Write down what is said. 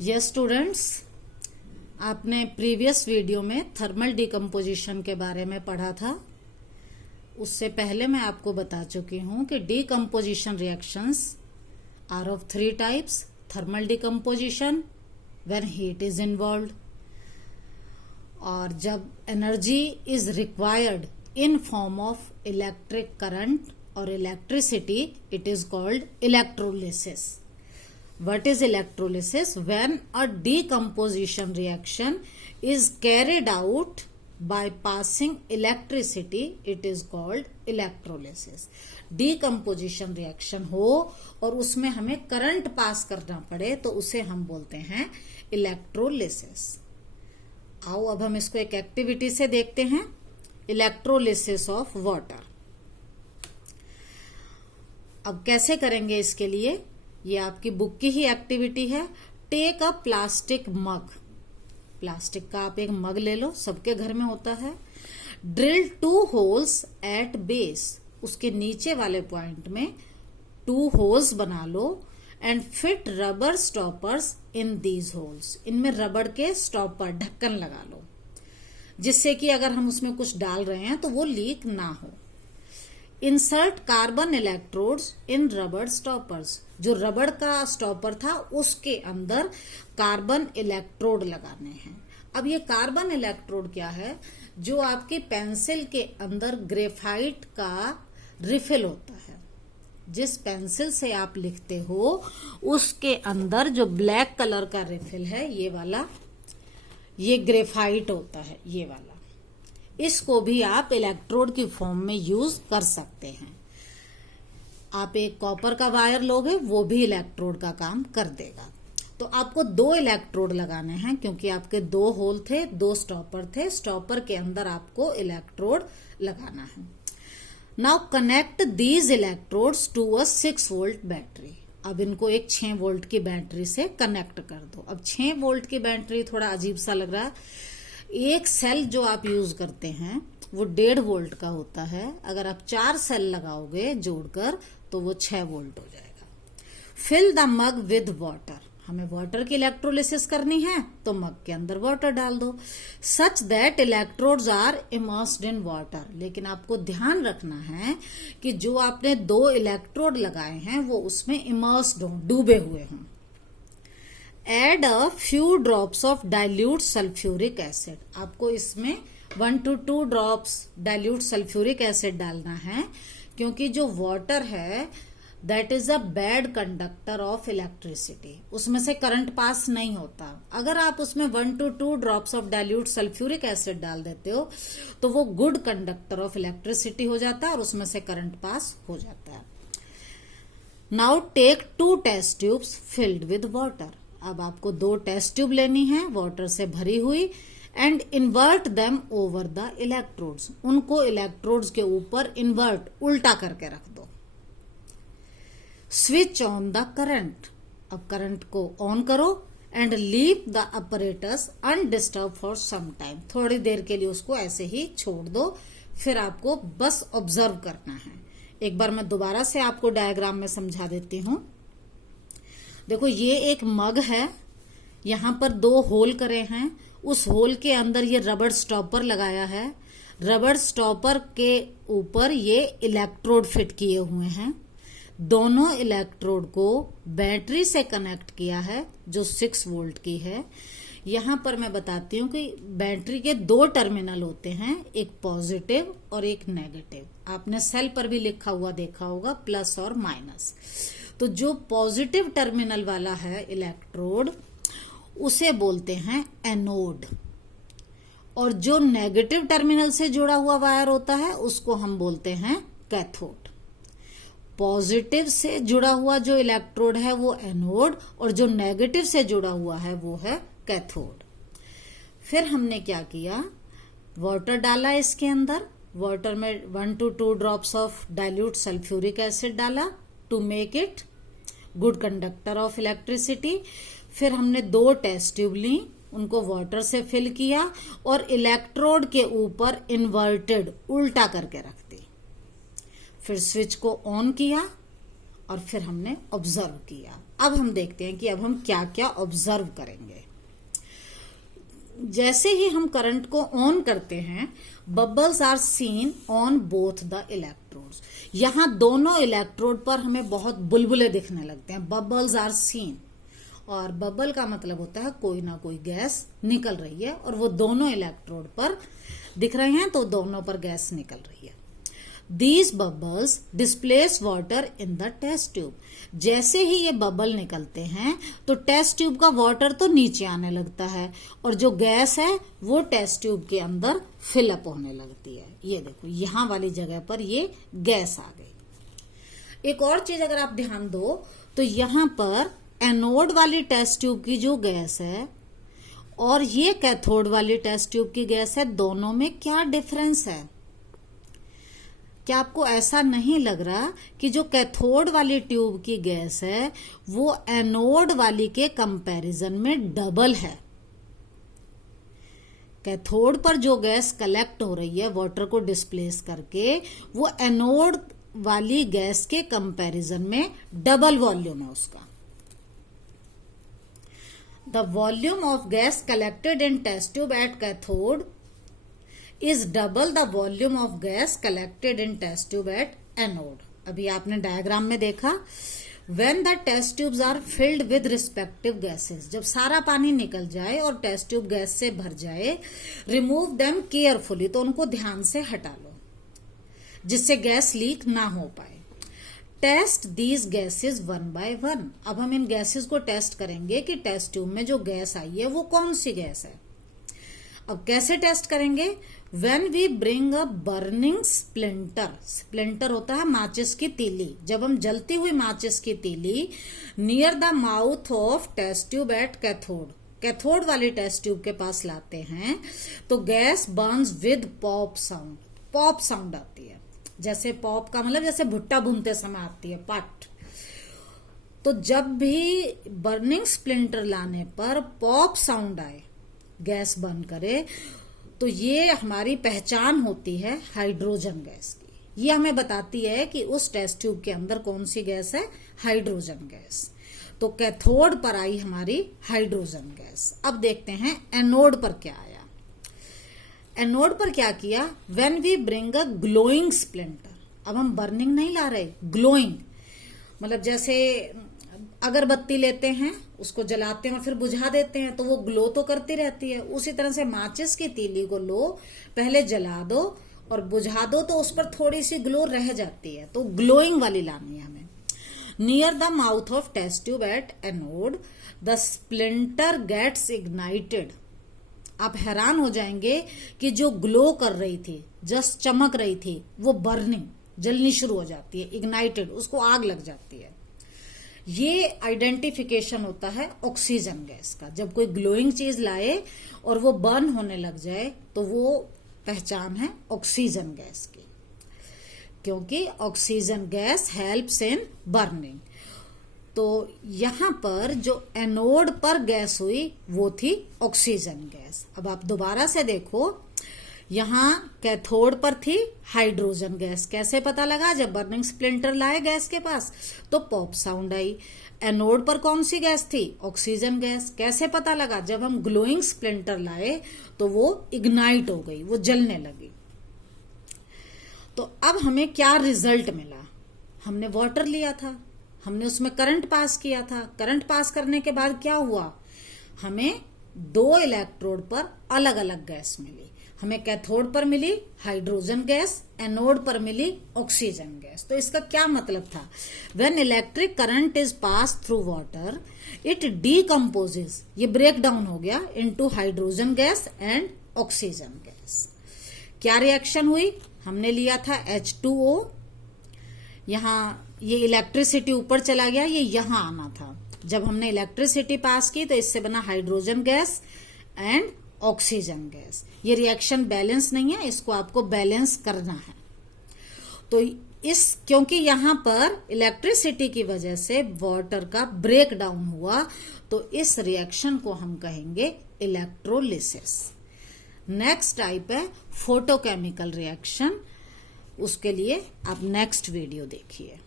Yes students, आपने previous video में thermal decomposition के बारे में पढ़ा था। उससे पहले मैं आपको बता चुकी हूं कि decomposition reactions are of 3 types. Thermal decomposition when heat is involved, और जब energy is required in form of electric current और electricity, it is called electrolysis. What is electrolysis? When a decomposition reaction is carried out by passing electricity, it is called electrolysis. Decomposition reaction हो और उसमें हमें current pass करना पड़े तो उसे हम बोलते हैं इलेक्ट्रोलिसिस। आओ अब हम इसको एक एक्टिविटी से देखते हैं। Electrolysis of water. अब कैसे करेंगे इसके लिए, ये आपकी बुक की ही एक्टिविटी है। Take a plastic mug. Plastic का आप एक मग ले लो, सबके घर में होता है। Drill 2 holes at base. उसके नीचे वाले पॉइंट में 2 होल्स बना लो and fit rubber stoppers in these holes. इनमें रबड़ के स्टॉपर, ढक्कन लगा लो, जिससे कि अगर हम उसमें कुछ डाल रहे हैं तो वो लीक ना हो। इंसर्ट कार्बन इलेक्ट्रोड्स इन रबर स्टॉपर्स। जो रबड़ का स्टॉपर था उसके अंदर कार्बन इलेक्ट्रोड लगाने हैं। अब ये कार्बन इलेक्ट्रोड क्या है? जो आपकी पेंसिल के अंदर ग्रेफाइट का रिफिल होता है। जिस पेंसिल से आप लिखते हो उसके अंदर जो ब्लैक कलर का रिफिल है, ये वाला, ये ग्रेफाइट होता है, ये वाला। इसको भी आप इलेक्ट्रोड की फॉर्म में यूज कर सकते हैं। आप एक कॉपर का वायर लोगे, वो भी इलेक्ट्रोड का काम कर देगा। तो आपको 2 इलेक्ट्रोड लगाने हैं, क्योंकि आपके 2 होल थे, 2 स्टॉपर थे। स्टॉपर के अंदर आपको इलेक्ट्रोड लगाना है। Now connect these electrodes to a 6 volt battery. अब इनको एक 6 वोल्ट की बैटरी से कनेक्ट कर दो। अब 6 वोल्ट की बैटरी थोड़ा अजीब सा लग रहा है। एक सेल जो आप यूज करते हैं वो 1.5 वोल्ट का होता है। अगर आप 4 सेल लगाओगे जोड़कर तो वो 6 वोल्ट हो जाएगा। Fill the mug with water. हमें वाटर की इलेक्ट्रोलिसिस करनी है तो मग के अंदर वाटर डाल दो, such that electrodes are immersed in water. लेकिन आपको ध्यान रखना है कि जो आपने 2 इलेक्ट्रोड लगाए हैं वो उसमें इमर्स्ड हों, डूबे हुए हों। Add a few drops of dilute sulphuric acid. आपको इसमें 1 to 2 drops dilute sulphuric acid डालना है, क्योंकि जो वाटर है that is a bad conductor of electricity. उसमें से करंट पास नहीं होता। अगर आप उसमें 1 to 2 drops of dilute sulphuric acid डाल देते हो तो वो गुड कंडक्टर ऑफ इलेक्ट्रिसिटी हो जाता है और उसमें से करंट पास हो जाता है। Now take 2 test tubes filled with water. अब आपको 2 टेस्ट ट्यूब लेनी है वाटर से भरी हुई, and invert them over the electrodes. उनको इलेक्ट्रोड्स के ऊपर इन्वर्ट, उल्टा करके रख दो। Switch on the current. अब करंट को ऑन करो and leave the apparatus undisturbed for some time. थोड़ी देर के लिए उसको ऐसे ही छोड़ दो, फिर आपको बस ऑब्जर्व करना है। एक बार मैं दोबारा से आपको डायग्राम में समझा देती हूं। देखो, ये एक मग है, यहां पर 2 होल करे हैं। उस होल के अंदर ये रबड़ स्टॉपर लगाया है। रबड़ स्टॉपर के ऊपर ये इलेक्ट्रोड फिट किए हुए हैं। दोनों इलेक्ट्रोड को बैटरी से कनेक्ट किया है जो 6 वोल्ट की है। यहां पर मैं बताती हूँ कि बैटरी के 2 टर्मिनल होते हैं, एक पॉजिटिव और एक नेगेटिव। आपने सेल पर भी लिखा हुआ देखा होगा, प्लस और माइनस। तो जो पॉजिटिव टर्मिनल वाला है इलेक्ट्रोड, उसे बोलते हैं एनोड, और जो नेगेटिव टर्मिनल से जुड़ा हुआ वायर होता है उसको हम बोलते हैं कैथोड। पॉजिटिव से जुड़ा हुआ जो इलेक्ट्रोड है वो एनोड, और जो नेगेटिव से जुड़ा हुआ है वो है कैथोड। फिर हमने क्या किया, वाटर डाला इसके अंदर। वाटर में 1 to 2 drops of dilute sulphuric acid डाला to make it good conductor of electricity. फिर हमने 2 टेस्ट ट्यूब ली, उनको वाटर से फिल किया और इलेक्ट्रोड के ऊपर इन्वर्टेड, उल्टा करके रख दी। फिर स्विच को ऑन किया और फिर हमने ऑब्जर्व किया। अब हम देखते हैं कि अब हम क्या क्या ऑब्जर्व करेंगे। जैसे ही हम करंट को ऑन करते हैं, bubbles are seen on both the electrodes. यहां दोनों इलेक्ट्रोड पर हमें बहुत बुलबुले दिखने लगते हैं। बबल्स आर सीन, और बबल का मतलब होता है कोई ना कोई गैस निकल रही है, और वो दोनों इलेक्ट्रोड पर दिख रहे हैं, तो दोनों पर गैस निकल रही है। These bubbles displace water in the test tube. जैसे ही ये बबल निकलते हैं तो टेस्ट ट्यूब का वाटर तो नीचे आने लगता है, और जो गैस है वो टेस्ट ट्यूब के अंदर फिलअप होने लगती है। ये देखो यहां वाली जगह पर ये गैस आ गई। एक और चीज अगर आप ध्यान दो तो यहां पर एनोड वाली टेस्ट ट्यूब की जो गैस है और ये कैथोड वाली टेस्ट ट्यूब की गैस है, दोनों में क्या डिफरेंस है? क्या आपको ऐसा नहीं लग रहा कि जो कैथोड वाली ट्यूब की गैस है वो एनोड वाली के कंपैरिजन में डबल है? कैथोड पर जो गैस कलेक्ट हो रही है वाटर को डिस्प्लेस करके, वो एनोड वाली गैस के कंपैरिजन में डबल वॉल्यूम है उसका। The volume of gas collected in test tube at cathode is double the volume of gas collected in test tube at anode. अभी आपने डायग्राम में देखा, when the test tubes are filled with respective gases, जब सारा पानी निकल जाए और टेस्ट ट्यूब गैस से भर जाए, remove them carefully, तो उनको ध्यान से हटा लो जिससे गैस लीक ना हो पाए। Test these gases one by one. अब हम इन गैसेज को टेस्ट करेंगे कि टेस्ट ट्यूब में जो गैस आई है वो कौन सी गैस है। अब कैसे टेस्ट करेंगे? When we bring a burning splinter, splinter होता है माचिस की तीली, जब हम जलती हुई माचिस की तीली near the mouth of test tube at cathode, cathode वाली टेस्ट ट्यूब के पास लाते हैं तो gas burns with pop sound. Pop sound आती है, जैसे पॉप का मतलब जैसे भुट्टा भूनते समय आती है पट। तो जब भी बर्निंग स्प्लिंटर लाने पर पॉप साउंड आए, गैस बर्न करे, तो ये हमारी पहचान होती है हाइड्रोजन गैस की। ये हमें बताती है कि उस टेस्ट ट्यूब के अंदर कौन सी गैस है, हाइड्रोजन गैस। तो कैथोड पर आई हमारी हाइड्रोजन गैस। अब देखते हैं एनोड पर क्या आया। एनोड पर क्या किया? When we bring a glowing splinter. अब हम बर्निंग नहीं ला रहे, ग्लोइंग मतलब जैसे अगरबत्ती लेते हैं, उसको जलाते हैं और फिर बुझा देते हैं तो वो ग्लो तो करती रहती है। उसी तरह से माचिस की तीली को लो, पहले जला दो और बुझा दो तो उस पर थोड़ी सी ग्लो रह जाती है, तो ग्लोइंग वाली लानी है हमें। Near the mouth of test tube at anode the splinter gets ignited. आप हैरान हो जाएंगे कि जो ग्लो कर रही थी, जस्ट चमक रही थी, वो बर्निंग जलनी शुरू हो जाती है, इग्नाइटेड, उसको आग लग जाती है। ये आइडेंटिफिकेशन होता है ऑक्सीजन गैस का। जब कोई ग्लोइंग चीज लाए और वो बर्न होने लग जाए तो वो पहचान है ऑक्सीजन गैस की, क्योंकि oxygen gas helps in burning. तो यहां पर जो एनोड पर गैस हुई वो थी ऑक्सीजन गैस। अब आप दोबारा से देखो, यहां कैथोड पर थी हाइड्रोजन गैस। कैसे पता लगा? जब बर्निंग स्प्लिंटर लाए गैस के पास तो पॉप साउंड आई। एनोड पर कौन सी गैस थी? Oxygen gas. कैसे पता लगा? जब हम ग्लोइंग स्प्लिंटर लाए तो वो इग्नाइट हो गई, वो जलने लगी। तो अब हमें क्या रिजल्ट मिला? हमने वाटर लिया था, हमने उसमें करंट पास किया था। करंट पास करने के बाद क्या हुआ? हमें दो इलेक्ट्रोड पर अलग अलग गैस मिली। हमें कैथोड पर मिली हाइड्रोजन गैस, एनोड पर मिली ऑक्सीजन गैस। तो इसका क्या मतलब था? When electric current is pass through water it decomposes, ये ब्रेक डाउन हो गया into hydrogen gas and oxygen gas. क्या रिएक्शन हुई? हमने लिया था H2O, यहां ये इलेक्ट्रिसिटी ऊपर चला गया, ये यहां आना था। जब हमने इलेक्ट्रिसिटी पास की तो इससे बना hydrogen gas and oxygen gas. ये रिएक्शन बैलेंस नहीं है, इसको आपको बैलेंस करना है। तो क्योंकि यहां पर इलेक्ट्रिसिटी की वजह से वाटर का ब्रेक डाउन हुआ, तो इस रिएक्शन को हम कहेंगे इलेक्ट्रोलिसिस। नेक्स्ट टाइप है फोटोकेमिकल रिएक्शन, उसके लिए आप नेक्स्ट वीडियो देखिए।